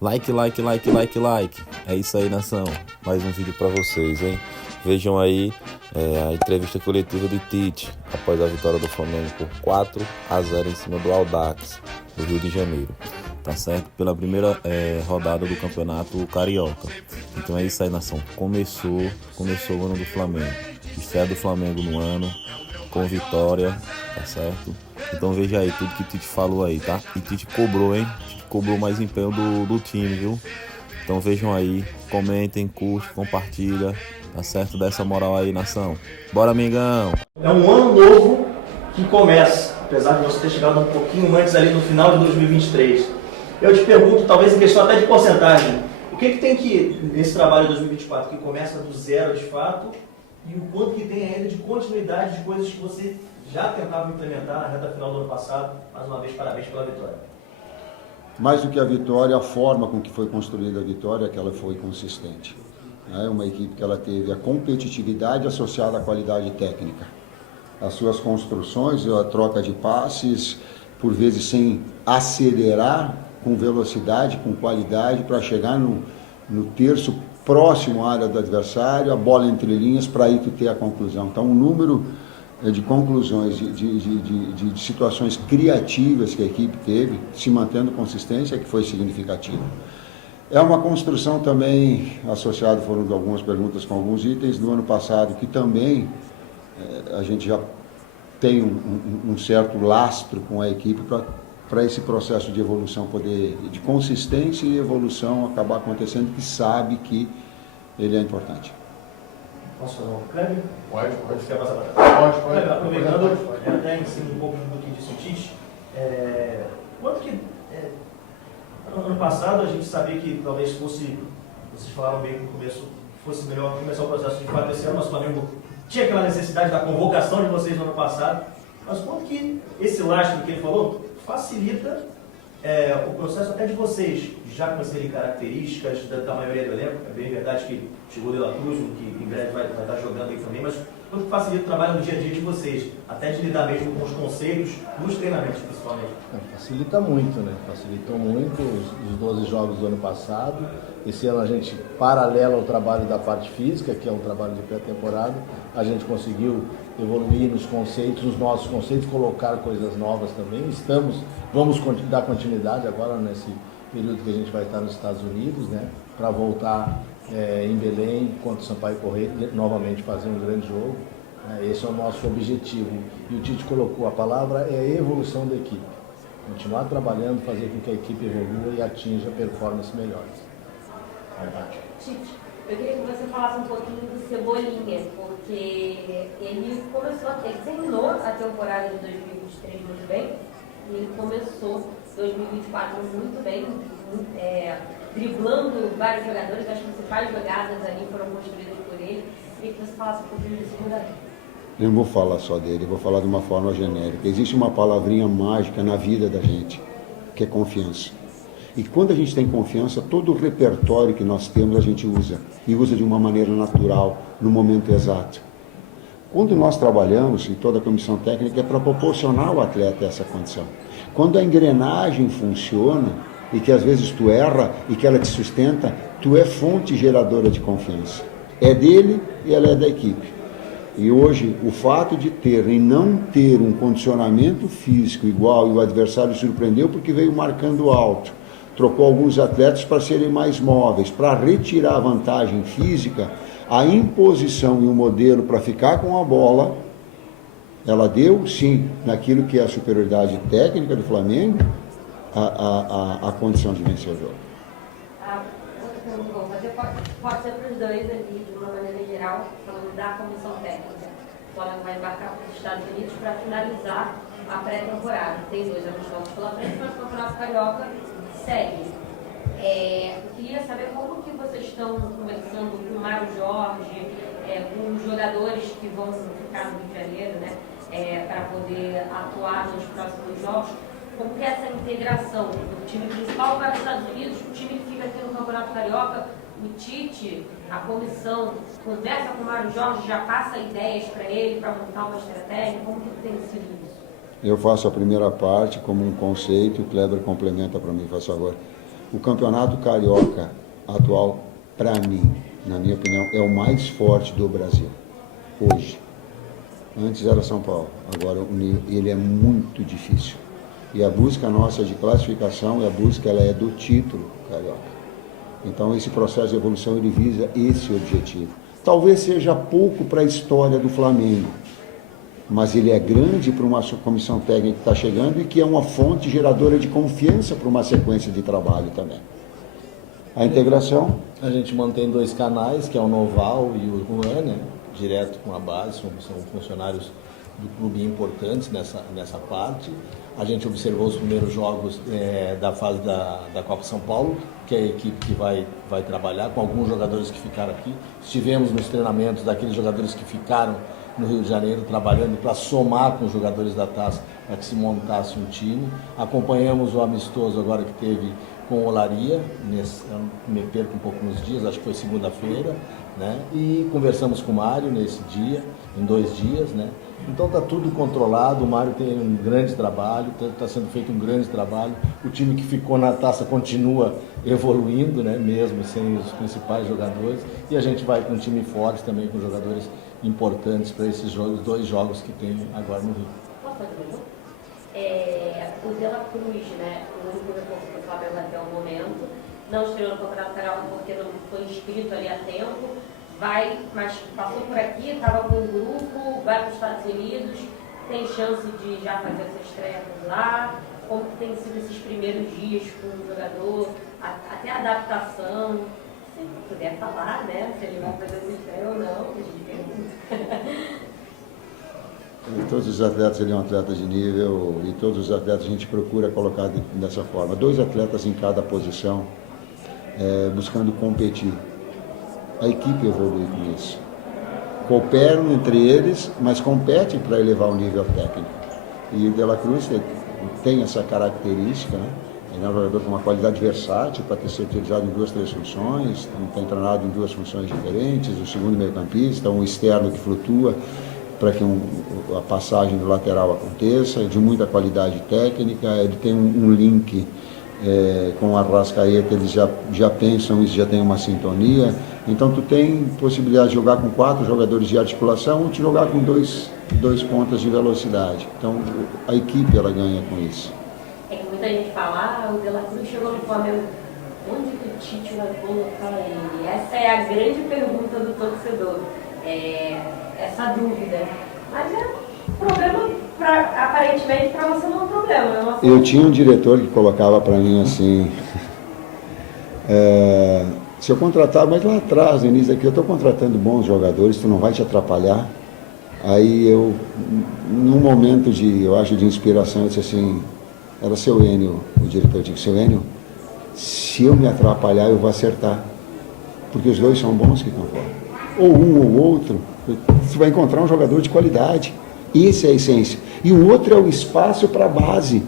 Like, like, like, like, like. É isso aí, nação. Mais um vídeo pra vocês, hein? Vejam aí a entrevista coletiva do Tite após a vitória do Flamengo por 4-0 em cima do Audax, do Rio de Janeiro. Tá certo? Pela primeira rodada do Campeonato Carioca. Então é isso aí, nação. Começou o ano do Flamengo. Estreia do Flamengo no ano, com vitória, tá certo? Então veja aí tudo que Tite falou aí, tá? E Tite cobrou, hein? Tite cobrou mais empenho do time, viu? Então vejam aí, comentem, curte, compartilha, tá certo? Dá essa moral aí, nação. Bora, amigão! É um ano novo que começa, apesar de você ter chegado um pouquinho antes ali no final de 2023. Eu te pergunto, talvez em questão até de porcentagem, o que tem que, nesse trabalho de 2024, que começa do zero de fato, e o quanto que tem ainda de continuidade de coisas que você já tentava implementar na reta final do ano passado? Mais uma vez, parabéns pela vitória. Mais do que a vitória, a forma com que foi construída a vitória é que ela foi consistente. É uma equipe que ela teve a competitividade associada à qualidade técnica. As suas construções, a troca de passes, por vezes sem acelerar, com velocidade, com qualidade, para chegar no terço próximo à área do adversário, a bola entre linhas, para aí tu ter a conclusão. Então, o número de conclusões, de situações criativas que a equipe teve, se mantendo consistência, que foi significativo. É uma construção também associada, foram algumas perguntas com alguns itens do ano passado, que também a gente já tem um certo lastro com a equipe para esse processo de evolução poder, de consistência e evolução acabar acontecendo, que sabe que ele é importante. Posso fazer uma câmera? Pode. Quer passar para trás? Pode. Aproveitando, até em cima um pouco do que disse o Tite, quanto que... ano passado a gente sabia que talvez fosse, vocês falaram bem no começo, fosse melhor começar o processo de fato esse ano, mas o Flamengo tinha aquela necessidade da convocação de vocês no ano passado, mas quanto que esse lastro que ele falou facilita o processo até de vocês, já conhecerem características da maioria do elenco? É bem verdade que chegou o De La Cruz, que em breve vai estar jogando aí também, mas quanto que facilita o trabalho no dia a dia de vocês, até de lidar mesmo com os conceitos, nos treinamentos principalmente? Facilita muito, né? Facilitou muito os 12 jogos do ano passado. Esse ano a gente, paralelo ao trabalho da parte física, que é um trabalho de pré-temporada, a gente conseguiu evoluir nos conceitos, nos nossos conceitos, colocar coisas novas também. Vamos dar continuidade agora nesse período que a gente vai estar nos Estados Unidos, né? Para voltar em Belém, contra o Sampaio Corrêa, novamente fazer um grande jogo. Esse é o nosso objetivo. E o Tite colocou, a palavra é a evolução da equipe. Continuar trabalhando, fazer com que a equipe evolua e atinja performances melhores. Tite, eu queria que você falasse um pouquinho do Cebolinha, porque ele terminou a temporada de 2023 muito bem, e ele começou 2024 muito bem, driblando vários jogadores. As principais jogadas ali foram construídas por ele. Eu queria que você falasse um pouquinho desse jogador. Eu não vou falar só dele, eu vou falar de uma forma genérica. Existe uma palavrinha mágica na vida da gente, que é confiança. E quando a gente tem confiança, todo o repertório que nós temos a gente usa. E usa de uma maneira natural, no momento exato. Quando nós trabalhamos, e toda a comissão técnica, é para proporcionar ao atleta essa condição. Quando a engrenagem funciona, e que às vezes tu erra, e que ela te sustenta, tu é fonte geradora de confiança. É dele e ela é da equipe. E hoje, o fato de ter e não ter um condicionamento físico igual, e o adversário surpreendeu porque veio marcando alto, trocou alguns atletas para serem mais móveis, para retirar a vantagem física, a imposição e o modelo para ficar com a bola, ela deu, sim, naquilo que é a superioridade técnica do Flamengo, a condição de vencer o jogo. Outra pergunta que eu vou fazer pode ser para os dois ali, de uma maneira geral, falando da comissão técnica. O Flamengo vai embarcar para os Estados Unidos para finalizar a pré-temporada. Tem 2 jogos pela frente, mas o Campeonato Carioca segue. Eu queria saber como que vocês estão conversando com o Mário Jorge, com os jogadores que vão ficar no Rio de Janeiro, né, para poder atuar nos próximos jogos. Como que é essa integração? O time principal vai para os Estados Unidos, o time que fica aqui no Campeonato Carioca, o Tite, a comissão, conversa com o Mário Jorge, já passa ideias para ele, para montar uma estratégia. Como que tem sido isso? Eu faço a primeira parte como um conceito, o Kleber complementa para mim, faz favor. O campeonato carioca atual, para mim, na minha opinião, é o mais forte do Brasil, hoje. Antes era São Paulo, agora ele é muito difícil. E a busca nossa de classificação, ela é do título carioca. Então esse processo de evolução ele visa esse objetivo. Talvez seja pouco para a história do Flamengo, mas ele é grande para uma comissão técnica que está chegando e que é uma fonte geradora de confiança para uma sequência de trabalho também. A integração? A gente mantém 2 canais, que é o Noval e o Juan, né? Direto com a base, são funcionários do clube importantes nessa parte. A gente observou os primeiros jogos da fase da Copa São Paulo, que é a equipe que vai trabalhar com alguns jogadores que ficaram aqui. Estivemos nos treinamentos daqueles jogadores que ficaram no Rio de Janeiro, trabalhando para somar com os jogadores da Taça, para que se montasse um time. Acompanhamos o amistoso agora que teve com o Olaria, eu me perco um pouco nos dias, acho que foi segunda-feira, né? E conversamos com o Mário nesse dia, em 2 dias, né? Então está tudo controlado, o Mário tem um grande trabalho, está sendo feito um grande trabalho, o time que ficou na taça continua evoluindo, né? Mesmo sem os principais jogadores, e a gente vai com um time forte também, com jogadores importantes para esses jogos, 2 jogos que tem agora no Rio. Posso fazer uma? O De La Cruz, né? O único reforço do Flamengo até o momento, não estreou no Campeonato Carioca porque não foi inscrito ali a tempo, mas passou por aqui, estava com um grupo, vai para os Estados Unidos, tem chance de já fazer essa estreia por lá. Como tem sido esses primeiros dias com o jogador, até a adaptação, se puder falar, né, se ele vai fazer essa estreia ou não, a gente pergunta. Todos os atletas seriam atletas de nível e todos os atletas a gente procura colocar dessa forma. 2 atletas em cada posição, buscando competir. A equipe evolui com isso. Cooperam entre eles, mas competem para elevar o nível técnico. E o De La Cruz tem essa característica, né? Ele é um jogador com uma qualidade versátil para ter sido utilizado em 2, 3 funções, tem treinado em 2 funções diferentes, o segundo meio-campista, um externo que flutua para que a passagem do lateral aconteça, de muita qualidade técnica, ele tem um link com a Arrascaeta, eles já pensam isso, já tem uma sintonia, então tu tem possibilidade de jogar com 4 jogadores de articulação ou de jogar com dois pontas de velocidade, então a equipe ela ganha com isso. É que muita gente fala, o De La Cruz chegou no Flamengo, onde que o Tite vai colocar ele? Essa é a grande pergunta do torcedor. Essa dúvida. Mas é um problema, aparentemente, para você não é um problema. Eu tinha um diretor que colocava para mim assim, se eu contratar, mas lá atrás, no início aqui, eu estou contratando bons jogadores, tu não vai te atrapalhar. Aí eu, num momento eu acho, de inspiração, eu disse assim, era seu Enio, o diretor, eu disse, seu Enio, se eu me atrapalhar, eu vou acertar, porque os 2 são bons que estão fora. Ou um ou outro, você vai encontrar um jogador de qualidade. Essa é a essência. E o outro é o espaço para a base.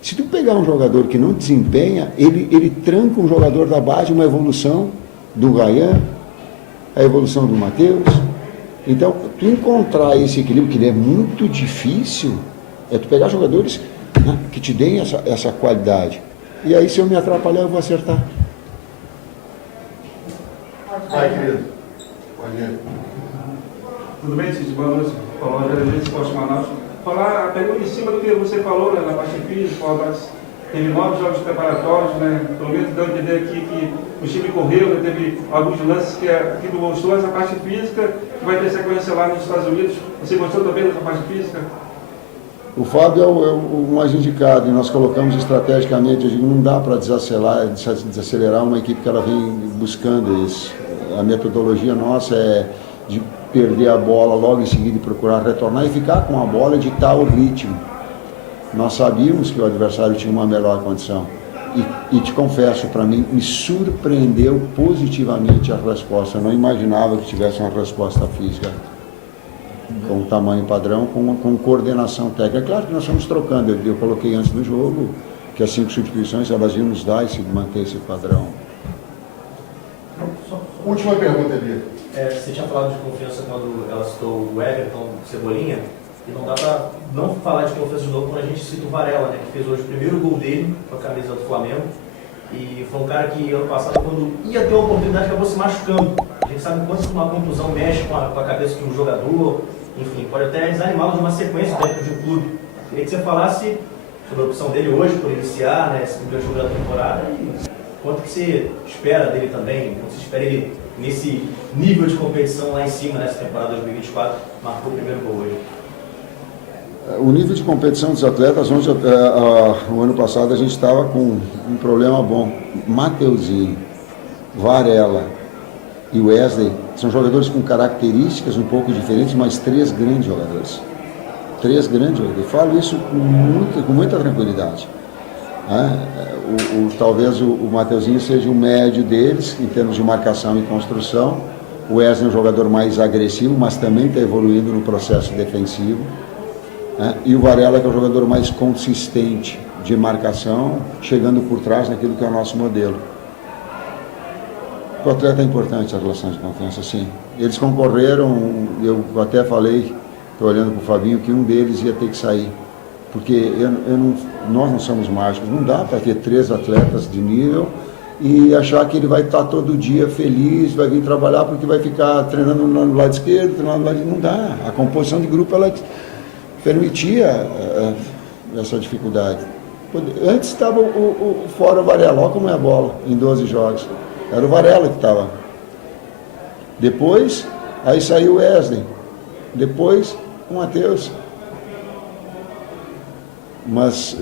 Se tu pegar um jogador que não desempenha, ele tranca um jogador da base, uma evolução do Ryan, a evolução do Matheus. Então, tu encontrar esse equilíbrio, que ele é muito difícil, é tu pegar jogadores, né, que te deem essa qualidade. E aí, se eu me atrapalhar, eu vou acertar. Vai, querido. Bom dia. Tudo bem, Cid? Boa noite. Falou André Esporte Manaus. Falar, pegando em cima do que você falou, né, na parte física, teve 9 jogos preparatórios, né? Pelo menos deu a entender aqui que o time correu, né, teve alguns lances que tu gostou, essa parte física, que vai ter sequência lá nos Estados Unidos. Você gostou também dessa parte física? O Fábio é o mais indicado e nós colocamos estrategicamente, eu digo, não dá para desacelerar uma equipe que ela vem buscando isso. A metodologia nossa é de perder a bola logo em seguida e procurar retornar e ficar com a bola e ditar o ritmo. Nós sabíamos que o adversário tinha uma melhor condição e te confesso, para mim, me surpreendeu positivamente a resposta. Eu não imaginava que tivesse uma resposta física com tamanho padrão, com coordenação técnica. É claro que nós estamos trocando, eu coloquei antes do jogo que as 5 substituições elas iam nos dar e manter esse padrão. Última pergunta, Bia. Você tinha falado de confiança quando ela citou o Everton, Cebolinha, e não dá para não falar de confiança de novo quando a gente cita o Varela, né, que fez hoje o primeiro gol dele com a camisa do Flamengo. E foi um cara que ano passado, quando ia ter uma oportunidade, acabou se machucando. A gente sabe quanto uma contusão mexe com a cabeça de um jogador, enfim, pode até desanimá-lo de uma sequência dentro de um clube. Queria que você falasse sobre a opção dele hoje por iniciar, né, esse primeiro jogo da temporada, e quanto que você espera dele também, quanto você espera ele nesse nível de competição lá em cima nessa temporada 2024, marcou o primeiro gol hoje. O nível de competição dos atletas, onde o ano passado a gente estava com um problema bom. Mateuzinho, Varela e Wesley são jogadores com características um pouco diferentes, mas 3 grandes jogadores. 3 grandes jogadores. Eu falo isso com muita tranquilidade. Talvez o Mateuzinho seja o médio deles, em termos de marcação e construção. O Wesley é um jogador mais agressivo, mas também está evoluindo no processo defensivo. E o Varela, que é o jogador mais consistente de marcação, chegando por trás naquilo que é o nosso modelo. O atleta é importante a relação de confiança, sim. Eles concorreram, eu até falei, estou olhando para o Fabinho, que um deles ia ter que sair. Porque nós não somos mágicos, não dá para ter 3 atletas de nível e achar que ele vai estar todo dia feliz, vai vir trabalhar porque vai ficar treinando no lado esquerdo, treinando no lado direito. Não dá. A composição de grupo, ela permitia essa dificuldade. Antes estava fora o Varela, olha como é a bola, em 12 jogos. Era o Varela que estava. Depois, aí saiu o Wesley. Depois, o Matheus. Mas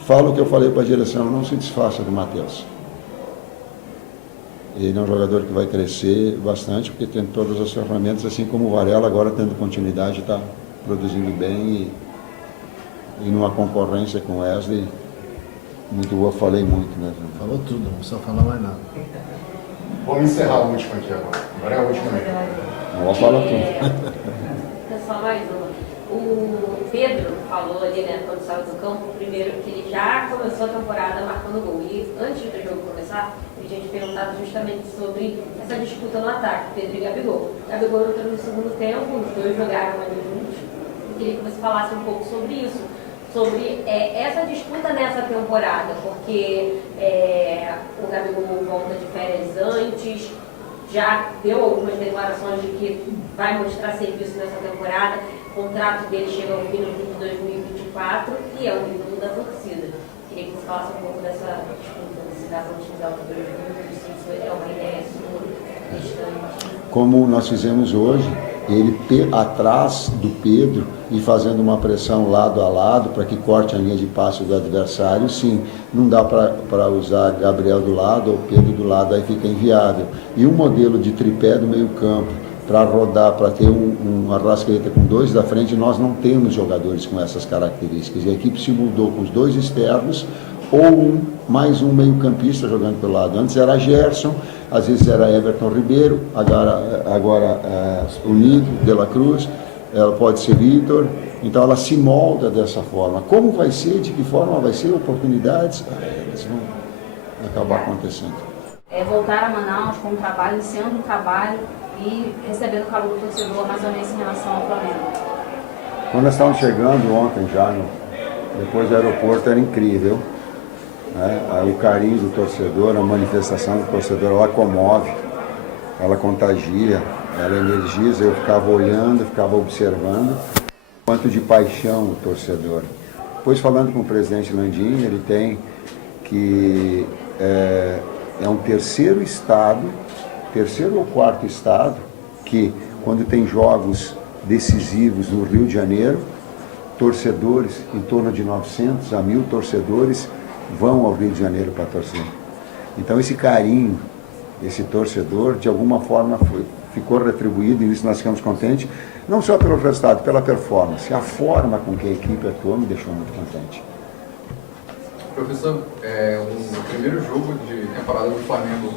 falo o que eu falei para a direção, não se desfaça do Matheus. Ele é um jogador que vai crescer bastante, porque tem todas as ferramentas, assim como o Varela, agora tendo continuidade, está produzindo bem e numa concorrência com o Wesley muito boa. Falei muito, né? Falou tudo, não precisa falar mais nada. Vamos encerrar a última aqui agora. Agora é a última mesmo. Não fala tudo. Só mais uma. O Pedro falou ali, né, quando saiu do campo, primeiro que ele já começou a temporada marcando gol. E antes do jogo começar, a gente perguntava justamente sobre essa disputa no ataque, Pedro e Gabigol. Gabigol entrou no segundo tempo, os 2 jogaram ali juntos. Eu queria que você falasse um pouco sobre isso, sobre essa disputa nessa temporada, porque o Gabigol volta de férias antes, já deu algumas declarações de que vai mostrar serviço nessa temporada. O contrato dele chega ao fim de 2024 e é um ídolo da torcida. Queria que você falasse um pouco dessa disputa, desse caso utilizar o Pedro, se isso é uma ideia sua, distante. Como nós fizemos hoje, ele atrás do Pedro e fazendo uma pressão lado a lado para que corte a linha de passe do adversário, sim. Não dá para usar Gabriel do lado ou Pedro do lado, aí fica inviável. E um modelo de tripé do meio campo, para rodar, para ter um Arrascaeta com 2 da frente, nós não temos jogadores com essas características. E a equipe se mudou com os 2 externos ou mais um meio-campista jogando pelo lado. Antes era Gerson, às vezes era Everton Ribeiro, agora o Nico, De La Cruz, ela pode ser Vitor. Então ela se molda dessa forma. Como vai ser, de que forma vai ser, oportunidades, elas vão acabar acontecendo. Voltar a Manaus com um trabalho, sendo um trabalho e recebendo o calor do torcedor, mais ou menos em relação ao Flamengo. Quando nós estávamos chegando ontem já, depois do aeroporto, era incrível. O carinho do torcedor, a manifestação do torcedor, ela comove, ela contagia, ela energiza. Eu ficava olhando, ficava observando quanto de paixão o torcedor. Depois, falando com o presidente Landim, ele tem que é um terceiro ou quarto estado que, quando tem jogos decisivos no Rio de Janeiro, torcedores, em torno de 900 a 1.000 torcedores vão ao Rio de Janeiro para torcer. Então esse carinho, esse torcedor, de alguma forma ficou retribuído, e isso nós ficamos contentes, não só pelo resultado, pela performance. A forma com que a equipe atuou me deixou muito contente. Professor, o primeiro jogo de temporada do Flamengo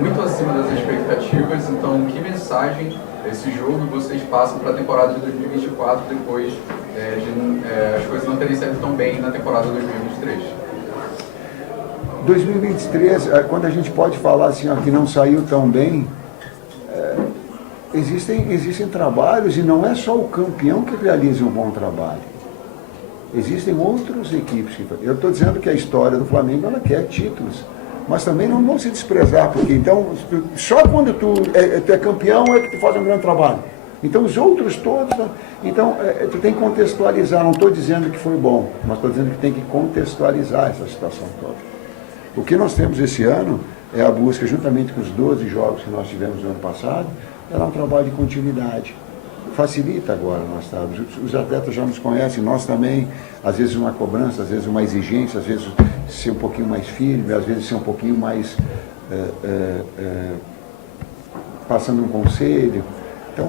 muito acima das expectativas, então que mensagem esse jogo vocês passam para a temporada de 2024 depois de as coisas não terem saído tão bem na temporada de 2023? 2023, quando a gente pode falar assim, que não saiu tão bem, existem trabalhos, e não é só o campeão que realiza um bom trabalho. Existem outras equipes que... Eu estou dizendo que a história do Flamengo, ela quer títulos. mas também não vão se desprezar, porque então, só quando tu é campeão é que tu faz um grande trabalho. Então os outros todos, então tu tem que contextualizar, não estou dizendo que foi bom, mas estou dizendo que tem que contextualizar essa situação toda. O que nós temos esse ano é a busca, juntamente com os 12 jogos que nós tivemos no ano passado, era um trabalho de continuidade. Facilita agora nós estamos. Os atletas já nos conhecem, nós também, às vezes uma cobrança, às vezes uma exigência, às vezes ser um pouquinho mais firme, às vezes ser um pouquinho mais passando um conselho. Então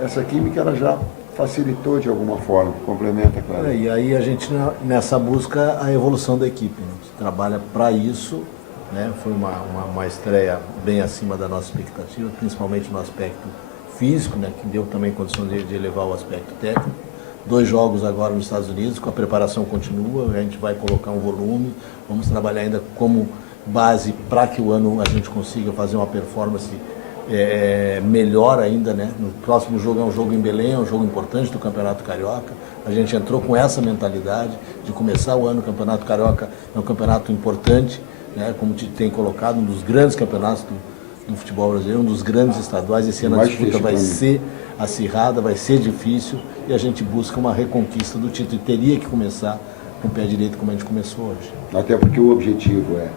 essa química ela já facilitou de alguma forma, complementa, claro. E aí a gente nessa busca a evolução da equipe, né? A gente trabalha para isso, né? Foi uma estreia bem acima da nossa expectativa, principalmente no aspecto físico, né? Que deu também condição de elevar o aspecto técnico. 2 jogos agora nos Estados Unidos, com a preparação continua, a gente vai colocar um volume, vamos trabalhar ainda como base para que o ano a gente consiga fazer uma performance melhor ainda, né? No próximo jogo é um jogo em Belém, é um jogo importante do Campeonato Carioca. A gente entrou com essa mentalidade de começar o ano, o Campeonato Carioca é um campeonato importante, né? Como te tem colocado, um dos grandes campeonatos do futebol brasileiro, um dos grandes estaduais. Esse ano a disputa vai ser acirrada, vai ser difícil e a gente busca uma reconquista do título. E teria que começar com o pé direito como a gente começou hoje. Até porque o objetivo é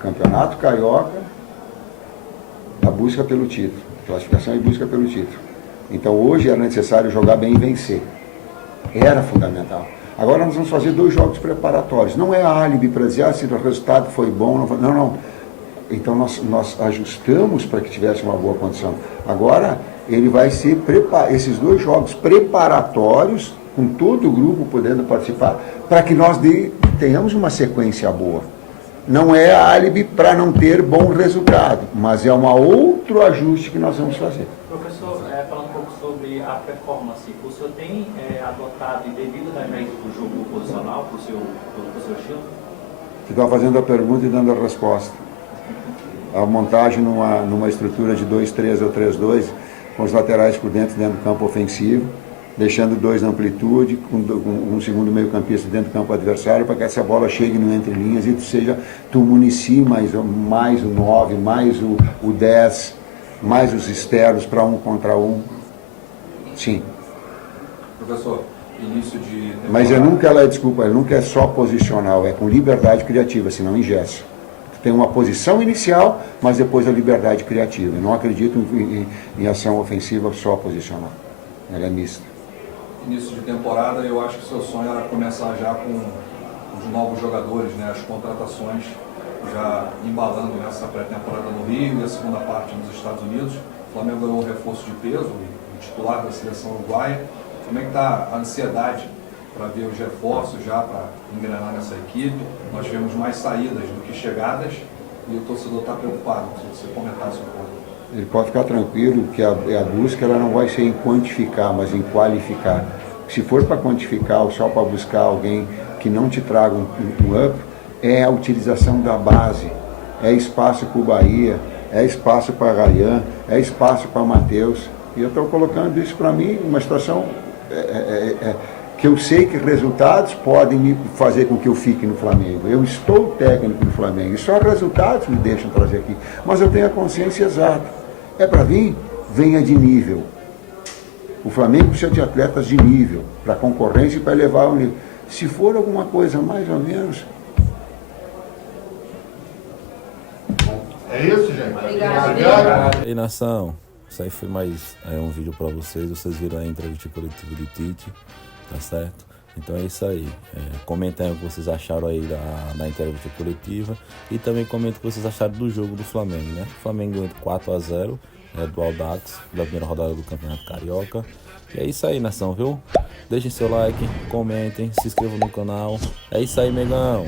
Campeonato Carioca, a busca pelo título, classificação e busca pelo título. Então hoje era necessário jogar bem e vencer. Era fundamental. Agora nós vamos fazer 2 jogos preparatórios. Não é álibi para dizer se o resultado foi bom. Não. Então nós ajustamos para que tivesse uma boa condição. Agora ele vai ser esses 2 jogos preparatórios, com todo o grupo podendo participar, para que nós tenhamos uma sequência boa. Não é álibi para não ter bom resultado, mas é um outro ajuste que nós vamos fazer. Professor, falando um pouco sobre a performance, o senhor tem adotado e devido da regra do jogo posicional para o seu estilo? Você está fazendo a pergunta e dando a resposta. A montagem numa estrutura de 2-3 ou 3-2, com os laterais por dentro do campo ofensivo, deixando 2 na amplitude, com um segundo meio-campista dentro do campo adversário, para que essa bola chegue no entre-linhas e tu municie mais o 9, mais o 10, mais os externos para 1 contra 1. Sim. Professor, início de temporada... Mas ele nunca é só posicional, é com liberdade criativa, senão engessa. Tu tem uma posição inicial, mas depois a liberdade criativa. Eu não acredito em ação ofensiva só posicional. Ela é mista. Início de temporada, eu acho que o seu sonho era começar já com os novos jogadores, né, as contratações já embalando nessa pré-temporada no Rio e a segunda parte nos Estados Unidos. O Flamengo ganhou um reforço de peso, o titular da seleção uruguaia. Como é que está a ansiedade para ver os reforços já, para engrenar nessa equipe? Nós tivemos mais saídas do que chegadas e o torcedor está preocupado. Se você comentasse um pouco. Ele pode ficar tranquilo que a busca ela não vai ser em quantificar, mas em qualificar. Se for para quantificar ou só para buscar alguém que não te traga um up, é a utilização da base. É espaço para o Bahia, é espaço para Ryan, é espaço para Matheus. E eu estou colocando isso para mim, uma situação que eu sei que resultados podem me fazer com que eu fique no Flamengo. Eu estou técnico no Flamengo e só resultados me deixam trazer aqui. Mas eu tenho a consciência exata. É para vir? Venha de nível. O Flamengo precisa de atletas de nível, para concorrência e para elevar o nível. Se for alguma coisa mais ou menos... É isso, gente. Obrigada. E aí, nação, isso aí foi mais um vídeo para vocês. Vocês viram a entrevista coletiva de Tite, tá certo? Então é isso aí. Comentem aí o que vocês acharam aí da entrevista coletiva e também comentem o que vocês acharam do jogo do Flamengo, né? O Flamengo ganhou 4-0 do Audax, da primeira rodada do Campeonato Carioca. E é isso aí, nação, viu? Deixem seu like, comentem, se inscrevam no canal. É isso aí, Megão.